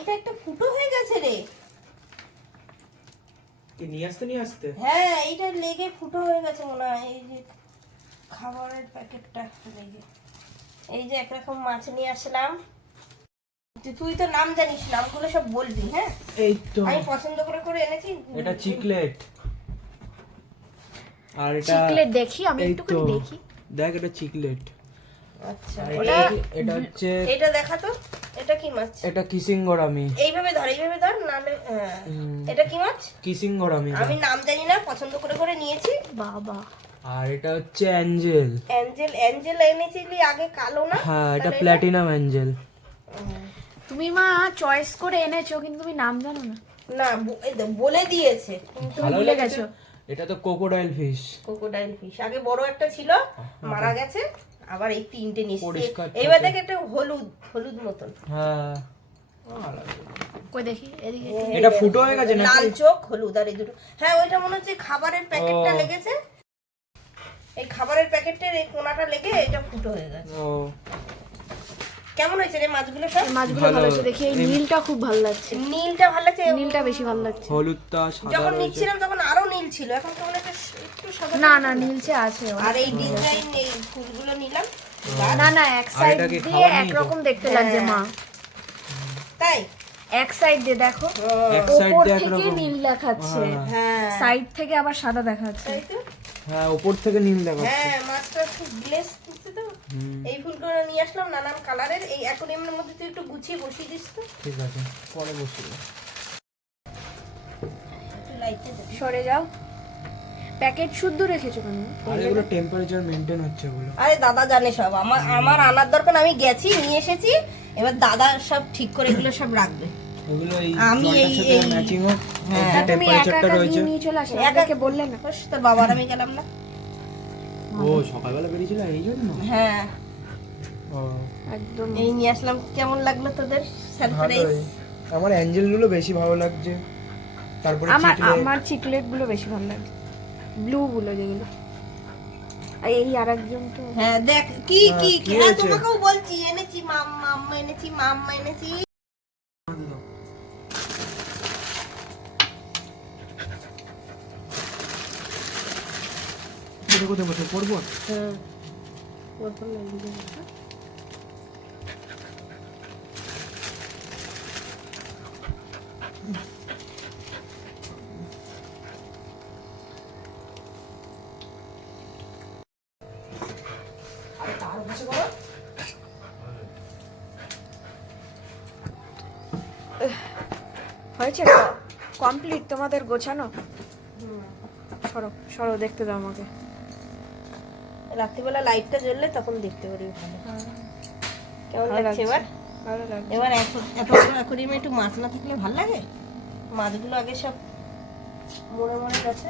এটা একটা ফুটো হয়ে গেছে রে। কি নিয়ে আসতে হ্যাঁ এইটা লেগে ফুটো হয়ে গেছে মনে হয়। এই যে খাবারের প্যাকেটটা লেগে। এই যে একরকম মাছ নিয়ে আসলাম। তুই তো নাম জানিস, নামগুলো সব বলবি। হ্যাঁ এই তো আমি পছন্দ করে করে এনেছি। এটা চিকলেট, আর এটা চিকলেট দেখি, আমি এই একটুখানি তো, দেখি। দেখ এটা চিকলেট। আচ্ছা আর এটা এটা হচ্ছে, এটা দেখা তো। এটা কি মাছ? এটা কিসিং গোরামি। এইভাবে ধর নালে। এটা কি মাছ? Kissing gourami. আমি নাম জানি না, পছন্দ করে করে নিয়েছি। বাবা, আর এটা হচ্ছে অ্যাঞ্জেল। অ্যাঞ্জেল এনেছিলি আগে, কালো না? হ্যাঁ এটা প্ল্যাটিনাম অ্যাঞ্জেল। তুমি মা চয়েস করে এনেছো কিন্তু তুমি নাম জানো না। না এই তো বলে দিয়েছে। তুমি ভুলে গেছো। এটা তো ক্রোকোডাইল ফিশ। ক্রোকোডাইল ফিশ আগে বড় একটা ছিল, মারা গেছে। আবার এই তিনটে নিচ্ছে। পরিষ্কার এইবার দেখে একটা হলুদ মতন। হ্যাঁ কই দেখি এদিকে। এটা ফুটো হয়ে গেছে লাল নাকি? চোখ হলুদ আর এই দুটো। হ্যাঁ ওইটা মনে হচ্ছে খাবারের প্যাকেটটা লেগেছে। এই খাবারের প্যাকেটের এই কোনাটা লেগে এটা ফুটো হয়ে গেছে। ও কেমন হয়েছে রে মাছগুলো সব? এই মাছগুলো ভালো আছে, দেখি এই নীলটা খুব ভালো লাগছে। নীলটা ভালো লাগছে। নীলটা বেশি ভালো লাগছে। হলুদটা সাদা যখন রয়েছে। নিচ্ছিলাম তখন আরো নীল ছিল, এখন কেমন একটু সাদা। না না নীলচে আছে। আর এই ডিজাইন এই ফুলগুলো নিলাম। না না এক সাইড এটা কি দিয়ে খাওয়ার নেই তো? একরকম দেখতে লাগছে মা। তাই এক সাইড দিয়ে দেখো, এক সাইড উপর দিয়ে থেকে একরকম। নীল দেখাচ্ছে, হ্যাঁ সাইড থেকে আবার সাদা দেখাচ্ছে। তাই তো। হ্যাঁ উপর থেকে নীল দেখাচ্ছে। হ্যাঁ মাছটা খুব গ্লেজ দিচ্ছে তো। এই ফুলগুলো নিয়ে আসলাম নানান কালারের। এই অ্যাকোয়ারিয়ামের মধ্যে তুই একটু গুছিয়ে বসিয়ে দিস তো। ঠিক আছে পরে বসিয়ে। একটু লাইটে দে। সরে যাও। প্যাকেট শুদ্ধ রেখেছো কেন? আর এগুলো টেম্পারেচার মেইনটেইন হচ্ছে ওগুলো। আরে দাদা জানে সব। আমার আনার দরকার, আমি গেছি নিয়ে এসেছি। এবার দাদা সব ঠিক করে এগুলো সব রাখবে। ওগুলো এই আমি জলটার সাথে এই- ম্যাচিং হোক। হ্যাঁ। যে তুমি একা টেম্পারেচারটা একা রয়েছে। দিয়ে নিয়ে চলে আসলে একা- একাকে বললে না। বস, তোর বাবার আমি গেলাম না। ও সকালবেলা বেরিয়েছিল এই জন্য। হ্যাঁ ও একদম। এই নিয়ে আসলাম। কেমন লাগলো তোদের সারপ্রাইজ? ভালোই। আমার অ্যাঞ্জেল গুলো বেশি ভালো লাগছে। তারপরে আমার চিকলেট গুলো বেশি ভালো লাগে, ব্লু গুলো যেগুলো। আর এই আরেকজন তো হ্যাঁ দেখ কি হ্যাঁ, কি কি হ্যাঁ হয়েছে? তোমাকেও বলছি এনেছি। মাম্মা এনেছি, মাম্মা এনেছি। কোথায় কোথায় পড়বো? হ্যাঁ হয়েছে, কমপ্লিট তোমাদের গোছানো। সরো সরো, দেখতে দাও আমাকে। রাত্রিবেলা লাইটটা জ্বললে তখন দেখতে পারবি ভালো। কেমন ভালো লাগছে লাগছে। এবার? ভালো লাগছে। এবার এত বড় অ্যাকোয়ারিয়ামে একটু মাছ না থাকলে ভালো লাগে? মাছগুলো আগে সব মরে মরে গেছে।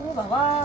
ও বাবা।